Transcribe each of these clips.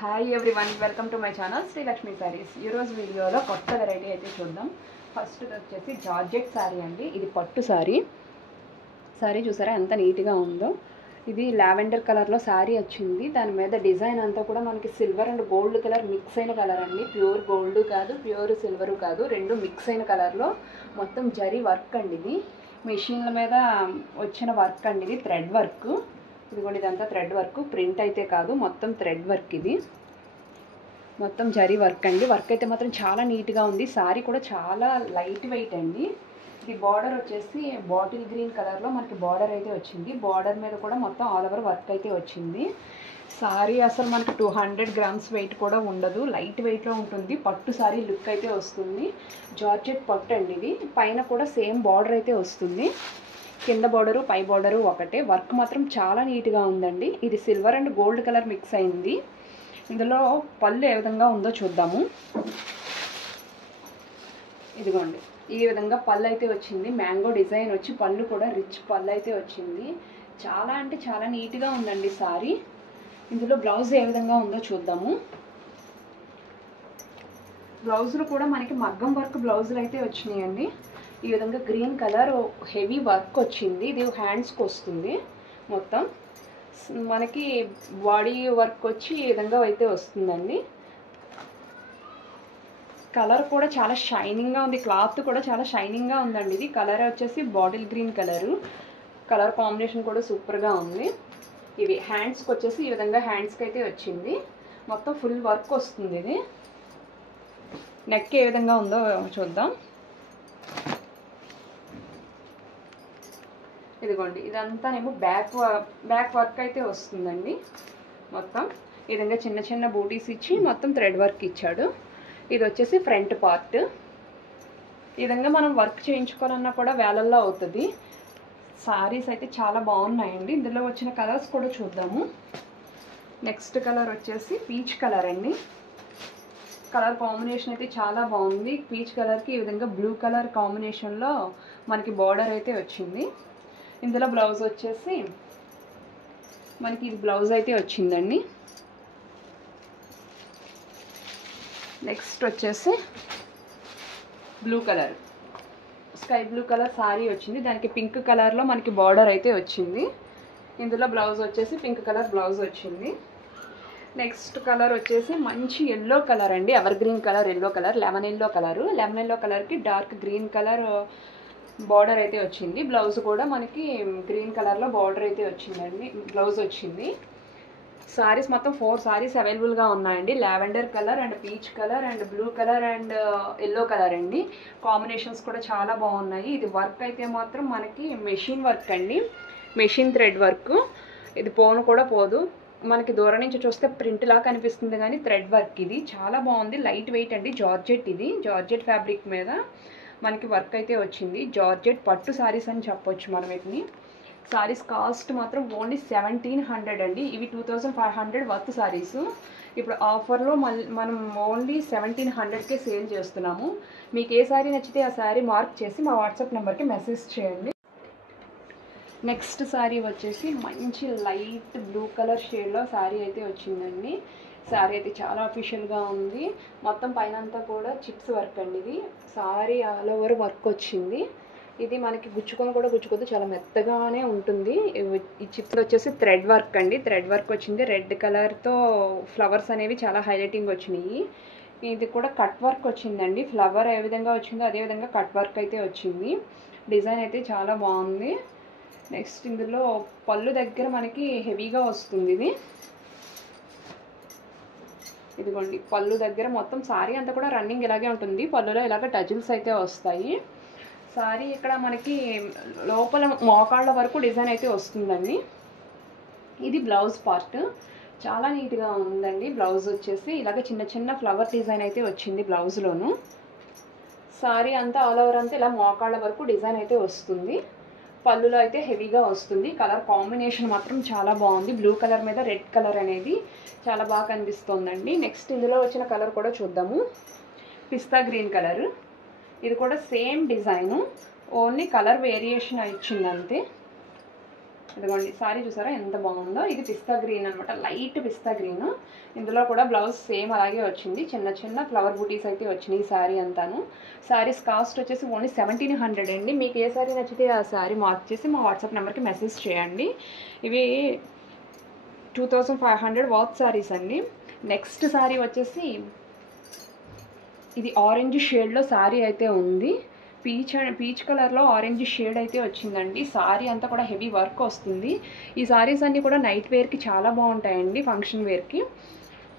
Hi everyone, welcome to my channel Sri Lakshmi Sarees. ఈరోజు వీడియోలో కొత్త వెరైటీ అయితే చూద్దాం. ఫస్ట్ వచ్చేసి జార్జెట్ శారీ అండి. ఇది పట్టు శారీ. శారీ చూసారా ఎంత నీట్గా ఉందో. ఇది లావెండర్ కలర్లో శారీ వచ్చింది. దాని మీద డిజైన్ అంతా కూడా మనకి silver and gold colour mix అయిన కలర్ అండి. ప్యూర్ గోల్డ్ కాదు, ప్యూర్ సిల్వరు కాదు, రెండు మిక్స్ అయిన కలర్లో మొత్తం జరీ వర్క్ అండి. ఇది మెషిన్ల మీద వచ్చిన వర్క్ అండి. ఇది థ్రెడ్ వర్క్. ఇది కూడా ఇదంతా థ్రెడ్ వర్క్, ప్రింట్ అయితే కాదు, మొత్తం థ్రెడ్ వర్క్. ఇది మొత్తం జరీ వర్క్ అండి. వర్క్ అయితే మాత్రం చాలా నీట్గా ఉంది. శారీ కూడా చాలా లైట్ వెయిట్ అండి. ఇది బార్డర్ వచ్చేసి బాటిల్ గ్రీన్ కలర్లో మనకి బార్డర్ అయితే వచ్చింది. బార్డర్ మీద కూడా మొత్తం ఆల్ ఓవర్ వర్క్ అయితే వచ్చింది. శారీ అసలు మనకి 200 గ్రామ్స్ వెయిట్ కూడా ఉండదు, లైట్ వెయిట్లో ఉంటుంది. పట్టు శారీ లుక్ అయితే వస్తుంది. జార్జెట్ పట్టు అండి. ఇది పైన కూడా సేమ్ బార్డర్ అయితే వస్తుంది. కింద బార్డరు పై బార్డరు ఒకటే. వర్క్ మాత్రం చాలా నీట్గా ఉందండి. ఇది silver and gold colour mix అయింది. ఇందులో పళ్ళు ఏ విధంగా ఉందో చూద్దాము. ఇదిగోండి, ఈ విధంగా పళ్ళు అయితే వచ్చింది. మ్యాంగో డిజైన్ వచ్చి పళ్ళు కూడా రిచ్ పళ్ళు అయితే వచ్చింది. చాలా అంటే చాలా నీట్గా ఉందండి శారీ. ఇందులో బ్లౌజ్ ఏ విధంగా ఉందో చూద్దాము. బ్లౌజులు కూడా మనకి మగ్గం వర్క్ బ్లౌజులు అయితే వచ్చినాయండి. ఈ విధంగా గ్రీన్ కలర్ హెవీ వర్క్ వచ్చింది. ఇది హ్యాండ్స్కి వస్తుంది. మొత్తం మనకి బాడీ వర్క్ వచ్చి ఈ విధంగా అయితే వస్తుందండి. కలర్ కూడా చాలా షైనింగ్గా ఉంది. క్లాత్ కూడా చాలా షైనింగ్గా ఉందండి. ఇది కలర్ వచ్చేసి bottle green colour. Colour combination కూడా సూపర్గా ఉంది. ఇవి హ్యాండ్స్కి వచ్చేసి ఈ విధంగా హ్యాండ్స్కి అయితే వచ్చింది. మొత్తం ఫుల్ వర్క్ వస్తుంది. ఇది నెక్ ఏ విధంగా ఉందో చూద్దాం. ఇదిగోండి, ఇదంతానేమో బ్యాక్ వర్క్ అయితే వస్తుందండి. మొత్తం ఈ విధంగా చిన్న చిన్న బూటీస్ ఇచ్చి మొత్తం థ్రెడ్ వర్క్ ఇచ్చాడు. ఇది వచ్చేసి ఫ్రంట్ పార్ట్. ఈ విధంగా మనం వర్క్ చేయించుకోవాలన్నా కూడా వేలల్లో అవుతుంది. సారీస్ అయితే చాలా బాగున్నాయండి. ఇందులో వచ్చిన కలర్స్ కూడా చూద్దాము. నెక్స్ట్ కలర్ వచ్చేసి పీచ్ కలర్ అండి. కలర్ కాంబినేషన్ అయితే చాలా బాగుంది. పీచ్ కలర్కి ఈ విధంగా బ్లూ కలర్ కాంబినేషన్లో మనకి బార్డర్ అయితే వచ్చింది. ఇందులో బ్లౌజ్ వచ్చేసి మనకి ఇది బ్లౌజ్ అయితే వచ్చిందండి. నెక్స్ట్ వచ్చేసి blue colour, sky blue colour sari వచ్చింది. దానికి పింక్ కలర్లో మనకి బార్డర్ అయితే వచ్చింది. ఇందులో బ్లౌజ్ వచ్చేసి పింక్ కలర్ బ్లౌజ్ వచ్చింది. నెక్స్ట్ కలర్ వచ్చేసి మంచి ఎల్లో కలర్ అండి. Ever green colour, yellow colour, lemon yellow colour. Lemon yellow కలర్కి డార్క్ గ్రీన్ కలర్ బార్డర్ అయితే వచ్చింది. బ్లౌజ్ కూడా మనకి గ్రీన్ కలర్లో బార్డర్ అయితే వచ్చిందండి. బ్లౌజ్ వచ్చింది. సారీస్ మొత్తం 4 సారీస్ అవైలబుల్గా ఉన్నాయండి. Lavender colour and peach colour and blue colour and yellow colour అండి. కాంబినేషన్స్ కూడా చాలా బాగున్నాయి. ఇది వర్క్ అయితే మాత్రం మనకి మెషిన్ వర్క్ అండి. Machine thread work. ఇది పోను కూడా పోదు. మనకి దూరం నుంచి చూస్తే ప్రింట్ లా కనిపిస్తుంది కానీ థ్రెడ్ వర్క్. ఇది చాలా బాగుంది. లైట్ వెయిట్ అండి. జార్జెట్. ఇది జార్జెట్ ఫ్యాబ్రిక్ మీద మనకి వర్క్ అయితే వచ్చింది. జార్జెట్ పట్టు సారీస్ అని చెప్పొచ్చు మనం వీటిని. సారీస్ కాస్ట్ మాత్రం ఓన్లీ 1700 అండి. ఇవి 2500 వర్త్ సారీస్. ఇప్పుడు ఆఫర్లో మనం ఓన్లీ 1700కే సేల్ చేస్తున్నాము. మీకు ఏ సారీ నచ్చితే ఆ సారీ మార్క్ చేసి మా వాట్సాప్ నెంబర్కి మెసేజ్ చేయండి. నెక్స్ట్ శారీ వచ్చేసి మంచి లైట్ బ్లూ కలర్ షేడ్లో శారీ అయితే వచ్చిందండి. శారీ అయితే చాలా అఫీషియల్గా ఉంది. మొత్తం పైన అంతా కూడా చిప్స్ వర్క్ అండి. ఇది శారీ ఆల్ ఓవర్ వర్క్ వచ్చింది. ఇది మనకి గుచ్చుకొని కూడా గుచ్చుకోదు, చాలా మెత్తగానే ఉంటుంది. ఈ చిప్స్ వచ్చేసి థ్రెడ్ వర్క్ అండి. థ్రెడ్ వర్క్ వచ్చింది. రెడ్ కలర్తో ఫ్లవర్స్ అనేవి చాలా హైలైటింగ్ వచ్చినాయి. ఇది కూడా కట్ వర్క్ వచ్చిందండి. ఫ్లవర్ ఏ విధంగా వచ్చిందో అదే విధంగా కట్ వర్క్ అయితే వచ్చింది. డిజైన్ అయితే చాలా బాగుంది. నెక్స్ట్ ఇందులో పళ్ళు దగ్గర మనకి హెవీగా వస్తుంది. ఇది ఇదిగోండి, పళ్ళు దగ్గర మొత్తం శారీ అంతా కూడా రన్నింగ్ ఇలాగే ఉంటుంది. పళ్ళులో ఇలాగ టజిల్స్ అయితే వస్తాయి. శారీ ఇక్కడ మనకి లోపల మోకాళ్ళ వరకు డిజైన్ అయితే వస్తుందండి. ఇది బ్లౌజ్ పార్ట్. చాలా నీట్గా ఉందండి. బ్లౌజ్ వచ్చేసి ఇలాగ చిన్న చిన్న ఫ్లవర్ డిజైన్ అయితే వచ్చింది బ్లౌజ్లోను. శారీ అంతా ఆల్ ఓవర్ అంతా ఇలా మోకాళ్ళ వరకు డిజైన్ అయితే వస్తుంది. పళ్ళులో అయితే హెవీగా వస్తుంది. కలర్ కాంబినేషన్ మాత్రం చాలా బాగుంది. బ్లూ కలర్ మీద రెడ్ కలర్ అనేది చాలా బాగా కనిపిస్తుందండి. నెక్స్ట్ ఇందులో వచ్చిన కలర్ కూడా చూద్దాము. పిస్తా గ్రీన్ కలర్. ఇది కూడా same design, only colour variation ఇచ్చింది అంతే. ఇదిగోండి సారీ చూసారా ఎంత బాగుందో. ఇది పిస్తా గ్రీన్ అనమాట, లైట్ పిస్తా గ్రీన్. ఇందులో కూడా బ్లౌజ్ సేమ్ అలాగే వచ్చింది, చిన్న చిన్న ఫ్లవర్ బూటీస్ అయితే వచ్చినాయి ఈ శారీ అంతాను. శారీస్ కాస్ట్ వచ్చేసి ఓన్లీ 1700 అండి. మీకు ఏ శారీ నచ్చితే ఆ శారీ మార్క్ చేసి మా వాట్సాప్ నెంబర్కి మెసేజ్ చేయండి. ఇవి 2500 వర్త్ శారీస్ అండి. నెక్స్ట్ శారీ వచ్చేసి ఇది ఆరెంజ్ షేడ్లో శారీ అయితే ఉంది. పీచ్ కలర్లో ఆరెంజ్ షేడ్ అయితే వచ్చిందండి. శారీ అంతా కూడా హెవీ వర్క్ వస్తుంది. ఈ శారీస్ అన్నీ కూడా నైట్ వేర్కి చాలా బాగుంటాయండి, ఫంక్షన్ వేర్కి.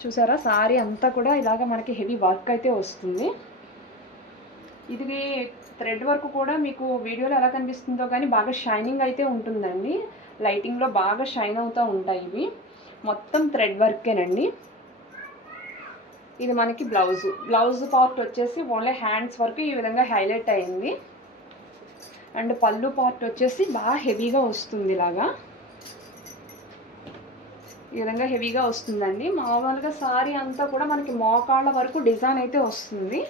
చూసారా శారీ అంతా కూడా ఇలాగ మనకి హెవీ వర్క్ అయితే వస్తుంది. ఇది థ్రెడ్ వర్క్ కూడా మీకు వీడియోలో ఎలా కనిపిస్తుందో కానీ బాగా షైనింగ్ అయితే ఉంటుందండి. లైటింగ్లో బాగా షైన్ అవుతూ ఉంటాయి. ఇవి మొత్తం థ్రెడ్ వర్కేనండి. ఇది మనకి బ్లౌజ్ పార్ట్ వచ్చేసి ఓన్లీ హ్యాండ్స్ వరకు ఈ విధంగా హైలైట్ అయింది. అండ్ పళ్ళు పార్ట్ వచ్చేసి బాగా హెవీగా వస్తుంది, ఇలాగా ఈ విధంగా హెవీగా వస్తుందండి. మామూలుగా సారీ అంతా కూడా మనకి మోకాళ్ళ వరకు డిజైన్ అయితే వస్తుంది.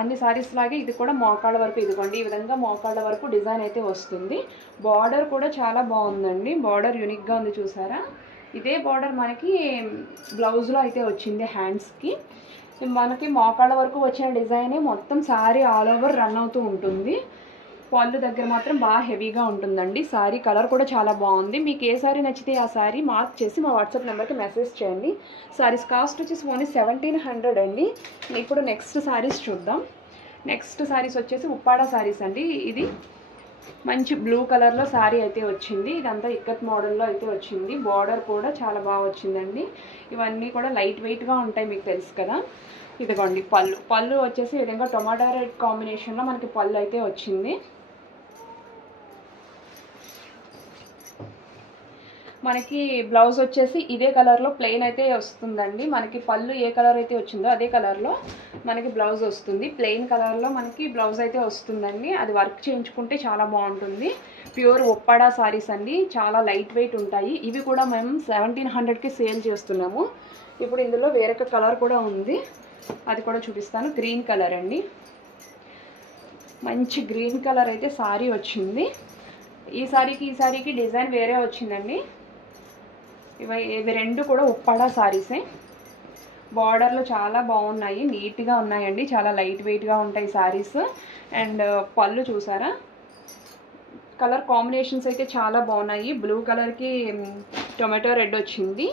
అన్ని సారీస్ లాగే ఇది కూడా మోకాళ్ళ వరకు, ఇదిగోండి ఈ విధంగా మోకాళ్ళ వరకు డిజైన్ అయితే వస్తుంది. బార్డర్ కూడా చాలా బాగుందండి, బార్డర్ యూనిక్గా ఉంది చూసారా. ఇదే బార్డర్ మనకి బ్లౌజ్లో అయితే వచ్చింది హ్యాండ్స్కి. మనకి మోకాళ్ళ వరకు వచ్చిన డిజైనే మొత్తం శారీ ఆల్ ఓవర్ రన్ అవుతూ ఉంటుంది. పళ్ళు దగ్గర మాత్రం బాగా హెవీగా ఉంటుందండి. శారీ కలర్ కూడా చాలా బాగుంది. మీకు ఏ శారీ నచ్చితే ఆ శారీ మార్క్ చేసి మా వాట్సాప్ నెంబర్కి మెసేజ్ చేయండి. శారీస్ కాస్ట్ వచ్చేసి ఓన్లీ 1700 అండి. ఇప్పుడు నెక్స్ట్ శారీస్ చూద్దాం. నెక్స్ట్ శారీస్ వచ్చేసి ఉప్పాడ శారీస్ అండి. ఇది మంచి బ్లూ కలర్లో శారీ అయితే వచ్చింది. ఇదంతా ఇక్కత్ మోడల్లో అయితే వచ్చింది. బార్డర్ కూడా చాలా బాగా వచ్చిందండి. ఇవన్నీ కూడా లైట్ వెయిట్గా ఉంటాయి, మీకు తెలుసు కదా. ఇదిగోండి పళ్ళు వచ్చేసి ఈ విధంగా టొమాటో రెడ్ కాంబినేషన్లో మనకి పళ్ళు అయితే వచ్చింది. మనకి బ్లౌజ్ వచ్చేసి ఇదే కలర్లో ప్లెయిన్ అయితే వస్తుందండి. మనకి పళ్ళు ఏ కలర్ అయితే వచ్చిందో అదే కలర్లో మనకి బ్లౌజ్ వస్తుంది. ప్లెయిన్ కలర్లో మనకి బ్లౌజ్ అయితే వస్తుందండి. అది వర్క్ చేయించుకుంటే చాలా బాగుంటుంది. ప్యూర్ ఉప్పాడ సారీస్ అండి, చాలా లైట్ వెయిట్ ఉంటాయి. ఇవి కూడా మేము 1700కి సేల్ చేస్తున్నాము. ఇప్పుడు ఇందులో వేరొక కలర్ కూడా ఉంది, అది కూడా చూపిస్తాను. గ్రీన్ కలర్ అండి, మంచి గ్రీన్ కలర్ అయితే సారీ వచ్చింది. ఈ సారీకి డిజైన్ వేరే వచ్చిందండి. ఇవి రెండు కూడా ఉప్పాడ సారీసే. బార్డర్లో చాలా బాగున్నాయి, నీట్గా ఉన్నాయండి, చాలా లైట్ వెయిట్గా ఉంటాయి సారీస్. అండ్ పళ్ళు చూసారా, కలర్ కాంబినేషన్స్ అయితే చాలా బాగున్నాయి. బ్లూ కలర్కి టొమాటో రెడ్ వచ్చింది.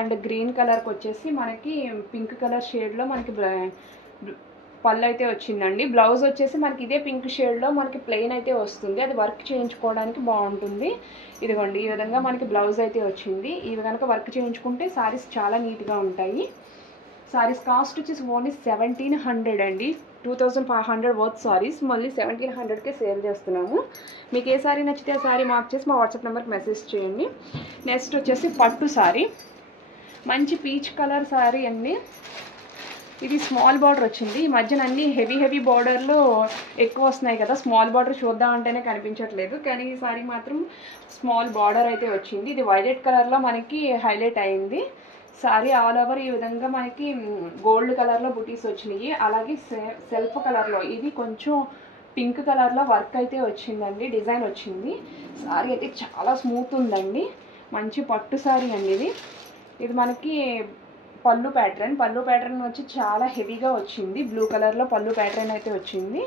అండ్ గ్రీన్ కలర్కి వచ్చేసి మనకి పింక్ కలర్ షేడ్లో మనకి పళ్ళు అయితే వచ్చిందండి. బ్లౌజ్ వచ్చేసి మనకి ఇదే పింక్ షేడ్లో మనకి ప్లెయిన్ అయితే వస్తుంది. అది వర్క్ చేయించుకోవడానికి బాగుంటుంది. ఇదిగోండి ఈ విధంగా మనకి బ్లౌజ్ అయితే వచ్చింది. ఇవి కనుక వర్క్ చేయించుకుంటే సారీస్ చాలా నీట్గా ఉంటాయి. సారీస్ కాస్ట్ వచ్చేసి ఓన్లీ 1700 అండి. 2500 వర్త్ సారీస్ మళ్ళీ 1700కే సేల్ చేస్తున్నాము. మీకు ఏ సారీ నచ్చితే ఆ సారీ మార్క్ చేసి మా వాట్సాప్ నెంబర్కి మెసేజ్ చేయండి. నెక్స్ట్ వచ్చేసి పట్టు సారీ, మంచి పీచ్ కలర్ సారీ అండి. ఇది స్మాల్ బార్డర్ వచ్చింది. ఈ మధ్యన అన్ని హెవీ బార్డర్లు ఎక్కువ వస్తున్నాయి కదా, స్మాల్ బార్డర్ చూద్దామంటేనే కనిపించట్లేదు. కానీ ఈ సారీ మాత్రం స్మాల్ బార్డర్ అయితే వచ్చింది. ఇది వైలెట్ కలర్లో మనకి హైలైట్ అయింది. సారీ ఆల్ ఓవర్ ఈ విధంగా మనకి గోల్డ్ కలర్లో బుటీస్ వచ్చినాయి. అలాగే సెల్ఫ్ కలర్లో ఇది కొంచెం పింక్ కలర్లో వర్క్ అయితే వచ్చిందండి, డిజైన్ వచ్చింది. సారీ అయితే చాలా స్మూత్ ఉందండి, మంచి పట్టు సారీ అండి. ఇది మనకి పళ్ళు ప్యాటర్న్ వచ్చి చాలా హెవీగా వచ్చింది. బ్లూ కలర్లో పళ్ళు ప్యాటర్న్ అయితే వచ్చింది.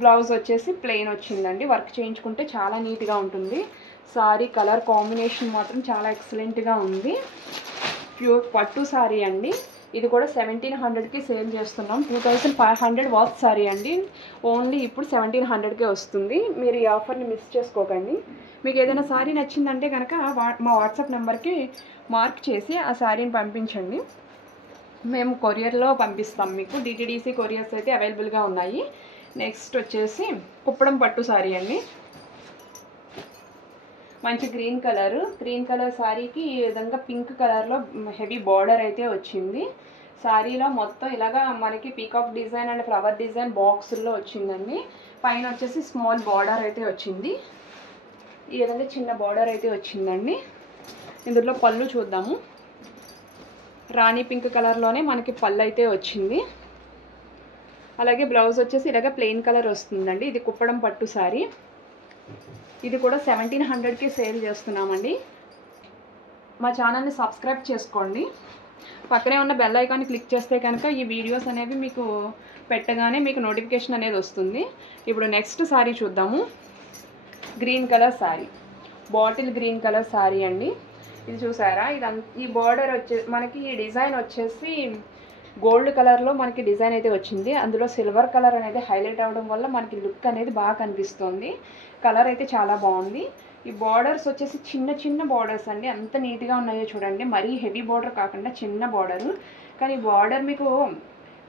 బ్లౌజ్ వచ్చేసి ప్లెయిన్ వచ్చిందండి. వర్క్ చేయించుకుంటే చాలా నీట్గా ఉంటుంది. సారీ కలర్ కాంబినేషన్ మాత్రం చాలా ఎక్సలెంట్గా ఉంది. ప్యూర్ పట్టు సారీ అండి. ఇది కూడా 1700కి సేల్ చేస్తున్నాం. 2500 వర్త్ సారీ అండి. ఓన్లీ ఇప్పుడు 1700కే వస్తుంది. మీరు ఈ ఆఫర్ని మిస్ చేసుకోకండి. మీకు ఏదైనా సారీ నచ్చిందంటే కనుక మా వాట్సాప్ నెంబర్కి మార్క్ చేసి ఆ సారీని పంపించండి. మేము కొరియర్లో పంపిస్తాం మీకు. డిటిడిసి కొరియర్స్ అయితే అవైలబుల్గా ఉన్నాయి. నెక్స్ట్ వచ్చేసి కుప్పడం పట్టు సారీ అండి. మంచి గ్రీన్ కలర్ సారీకి ఈ విధంగా పింక్ కలర్లో హెవీ బార్డర్ అయితే వచ్చింది. సారీలో మొత్తం ఇలాగా మనకి peacock design and flower design బాక్సుల్లో వచ్చిందండి. పైన వచ్చేసి స్మాల్ బార్డర్ అయితే వచ్చింది. ఈ విధంగా చిన్న బార్డర్ అయితే వచ్చిందండి. ఇందులో పళ్ళు చూద్దాము. రాణి పింక్ కలర్లోనే మనకి పళ్ళు అయితే వచ్చింది. అలాగే బ్లౌజ్ వచ్చేసి ఇలాగ ప్లెయిన్ కలర్ వస్తుందండి. ఇది కుప్పడం పట్టు సారీ. ఇది కూడా 1700కి సేల్ చేస్తున్నామండి. మా ఛానల్ని సబ్స్క్రైబ్ చేసుకోండి. పక్కనే ఉన్న బెల్ ఐకాన్ని క్లిక్ చేస్తే కనుక ఈ వీడియోస్ అనేవి మీకు పెట్టగానే మీకు నోటిఫికేషన్ అనేది వస్తుంది. ఇప్పుడు నెక్స్ట్ శారీ చూద్దాము. Green colour sari, bottle green colour sari అండి. ఇది చూసారా, ఈ బార్డర్ మనకి ఈ డిజైన్ వచ్చేసి గోల్డ్ కలర్లో మనకి డిజైన్ అయితే వచ్చింది. అందులో సిల్వర్ కలర్ అనేది హైలైట్ అవ్వడం వల్ల మనకి లుక్ అనేది బాగా కనిపిస్తుంది. కలర్ అయితే చాలా బాగుంది. ఈ బార్డర్స్ వచ్చేసి చిన్న చిన్న బార్డర్స్ అండి, అంత నీట్గా ఉన్నాయో చూడండి. మరీ హెవీ బార్డర్ కాకుండా చిన్న బార్డరు, కానీ బార్డర్ మీకు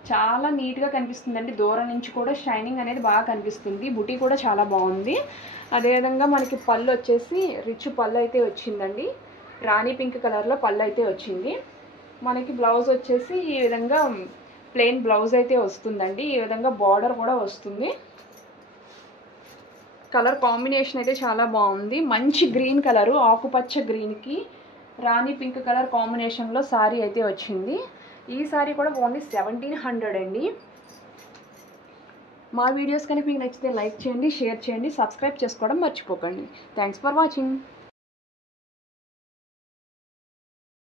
చాలా నీట్గా కనిపిస్తుందండి. దూరం నుంచి కూడా షైనింగ్ అనేది బాగా కనిపిస్తుంది. బుటీ కూడా చాలా బాగుంది. అదేవిధంగా మనకి పళ్ళు వచ్చేసి రిచ్ పళ్ళు అయితే వచ్చిందండి. రాణి పింక్ కలర్లో పళ్ళు అయితే వచ్చింది. మనకి బ్లౌజ్ వచ్చేసి ఈ విధంగా ప్లెయిన్ బ్లౌజ్ అయితే వస్తుందండి. ఈ విధంగా బార్డర్ కూడా వస్తుంది. కలర్ కాంబినేషన్ అయితే చాలా బాగుంది. మంచి గ్రీన్ కలరు, ఆకుపచ్చ గ్రీన్కి రాణి పింక్ కలర్ కాంబినేషన్లో శారీ అయితే వచ్చింది. ఈ శారీ కూడా ఓన్లీ 1700 అండి. మా వీడియోస్ కనుక మీకు నచ్చితే లైక్ చేయండి, షేర్ చేయండి, సబ్స్క్రైబ్ చేసుకోవడం మర్చిపోకండి. Thanks for watching.